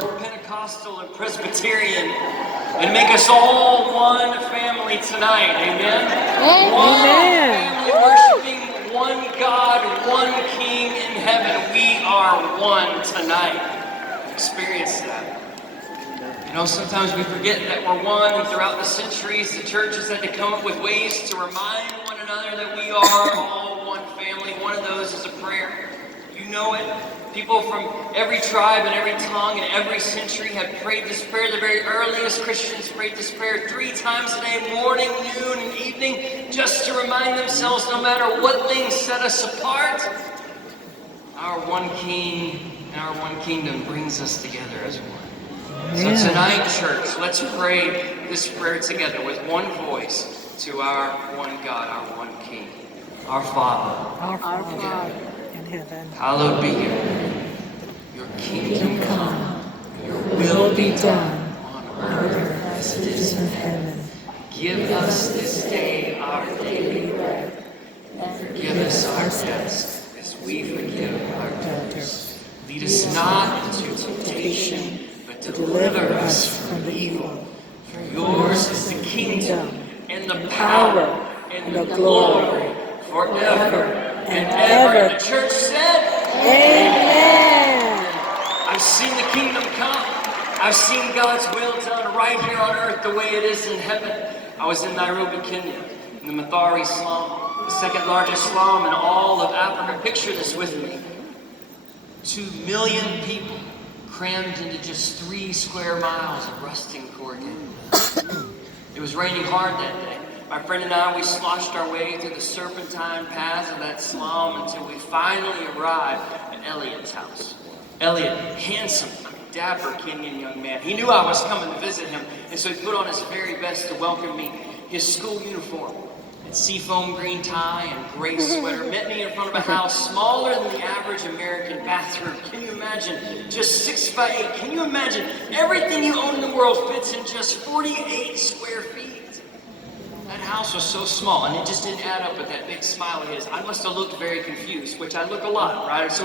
Pentecostal and Presbyterian, and make us all one family tonight. Amen? One family worshiping one God, one King in heaven. We are one tonight. Experience that. You know, sometimes we forget that we're one, and throughout the centuries, the church has had to come up with ways to remind one another that we are all one family. One of those is a prayer. You know it. People from every tribe and every tongue and every century have prayed this prayer. The very earliest Christians prayed this prayer 3 times a day, morning, noon, and evening, just to remind themselves, no matter what things set us apart, our one King and our one kingdom brings us together as one. So tonight, church, let's pray this prayer together with one voice to our one God, our one King. Our Father. Our Father. Heaven. Hallowed be your name. Your kingdom come. Your will be done on earth as it is in heaven. Give us this day our daily bread. And forgive us our debts as we forgive our debtors. Lead us not into temptation, but deliver us from evil. For yours is the kingdom and the power and the glory forever and ever. The church said, Amen. I've seen the kingdom come. I've seen God's will done right here on earth the way it is in heaven. I was in Nairobi, Kenya, in the Mathare slum, the second largest slum in all of Africa. Picture this with me. 2 million people crammed into just 3 square miles of rusting corrugated. It was raining hard that day. My friend and I, we sloshed our way through the serpentine paths of that slum until we finally arrived at Elliot's house. Elliot, handsome, dapper Kenyan young man. He knew I was coming to visit him, and so he put on his very best to welcome me. His school uniform, and seafoam green tie and gray sweater, met me in front of a house smaller than the average American bathroom. Can you imagine? Just 6 by 8. Can you imagine? Everything you own in the world fits in just 48 square feet. That house was so small, and it just didn't add up with that big smile of his. I must have looked very confused, which I look a lot, right? So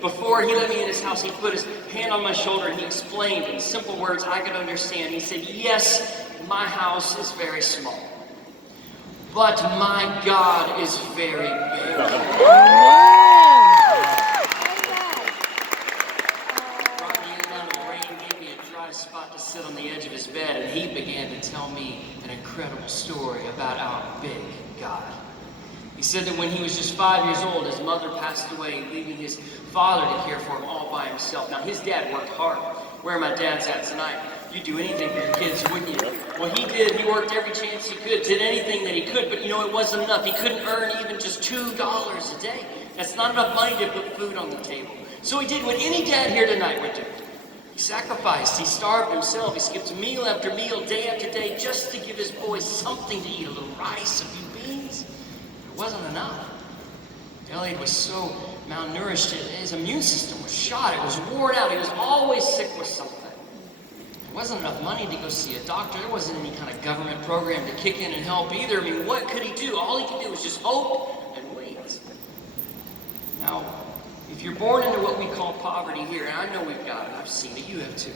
before he let me in his house, he put his hand on my shoulder and he explained in simple words I could understand. He said, yes, my house is very small, but my God is very big. Spot to sit on the edge of his bed, and he began to tell me an incredible story about our big God. He said that when he was just 5 years old, his mother passed away, leaving his father to care for him all by himself. Now, his dad worked hard. Where my dad's at tonight, you'd do anything for your kids, wouldn't you? Well, he did. He worked every chance he could, did anything that he could, but you know, it wasn't enough. He couldn't earn even just $2 a day. That's not enough money to put food on the table. So he did what any dad here tonight would do. He sacrificed, he starved himself, he skipped meal after meal, day after day, just to give his boys something to eat, a little rice, a few beans. It wasn't enough. Elliot was so malnourished, his immune system was shot, it was worn out, he was always sick with something. There wasn't enough money to go see a doctor, there wasn't any kind of government program to kick in and help either. I mean, what could he do? All he could do was just hope and wait. Now, if you're born into what we call poverty here, and I know we've got it, I've seen it, you have too.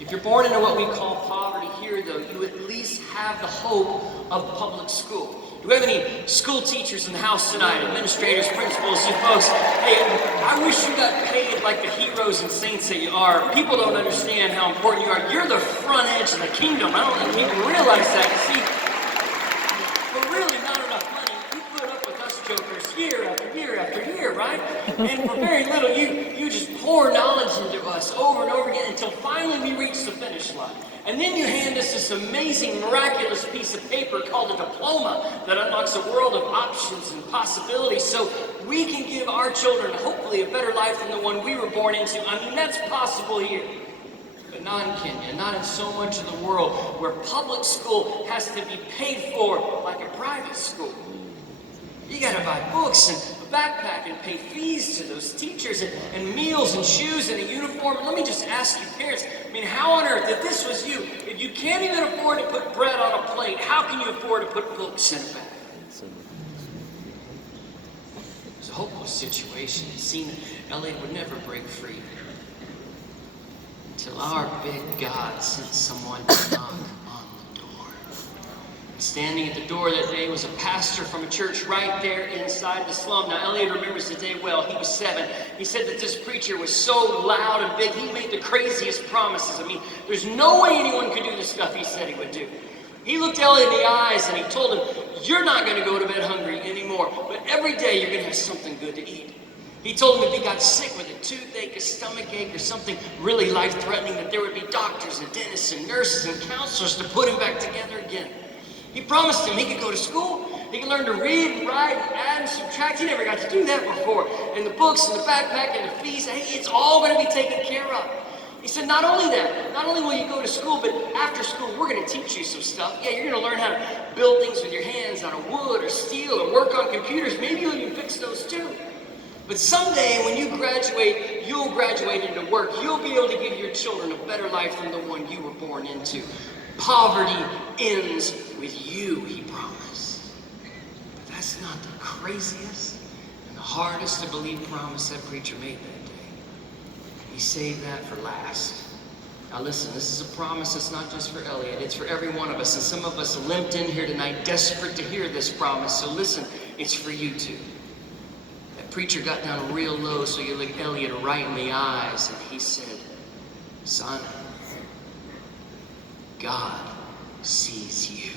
If you're born into what we call poverty here, though, you at least have the hope of public school. Do we have any school teachers in the house tonight, administrators, principals, you folks? Hey, I wish you got paid like the heroes and saints that you are. People don't understand how important you are. You're the front edge of the kingdom. I don't think people realize that. See, for really not enough money, you put up with us jokers year after year after year, right? And for very little, you just pour knowledge into us over and over again until finally we reach the finish line. And then you hand us this amazing, miraculous piece of paper called a diploma that unlocks a world of options and possibilities so we can give our children hopefully a better life than the one we were born into. I mean, that's possible here. But not in Kenya, not in so much of the world where public school has to be paid for like a private school. You gotta buy books and a backpack and pay fees to those teachers and meals and shoes and a uniform. And let me just ask you parents, I mean, how on earth, if this was you, if you can't even afford to put bread on a plate, how can you afford to put books in a bag? It was a hopeless situation. It seemed that Elliot would never break free. till our big God sent someone to knock on the door. Standing at the door that day was a pastor from a church right there inside the slum. Now, Elliot remembers the day well. He was 7. He said that this preacher was so loud and big, he made the craziest promises. I mean, there's no way anyone could do the stuff he said he would do. He looked Elliot in the eyes and he told him, you're not going to go to bed hungry anymore, but every day you're going to have something good to eat. He told him if he got sick with a toothache, a stomach ache, or something really life-threatening, that there would be doctors and dentists and nurses and counselors to put him back together again. He promised him he could go to school, he could learn to read and write and add and subtract. He never got to do that before. And the books and the backpack and the fees, hey, it's all going to be taken care of. He said, not only that, not only will you go to school, but after school, we're going to teach you some stuff. Yeah, you're going to learn how to build things with your hands out of wood or steel or work on computers. Maybe you'll even fix those too. But someday when you graduate, you'll graduate into work. You'll be able to give your children a better life than the one you were born into. Poverty ends with you, he promised. But that's not the craziest and the hardest to believe promise that preacher made that day. He saved that for last. Now listen, this is a promise that's not just for Elliot, it's for every one of us. And some of us limped in here tonight desperate to hear this promise. So listen, it's for you too. That preacher got down real low so you looked Elliot right in the eyes and he said, son, God sees you.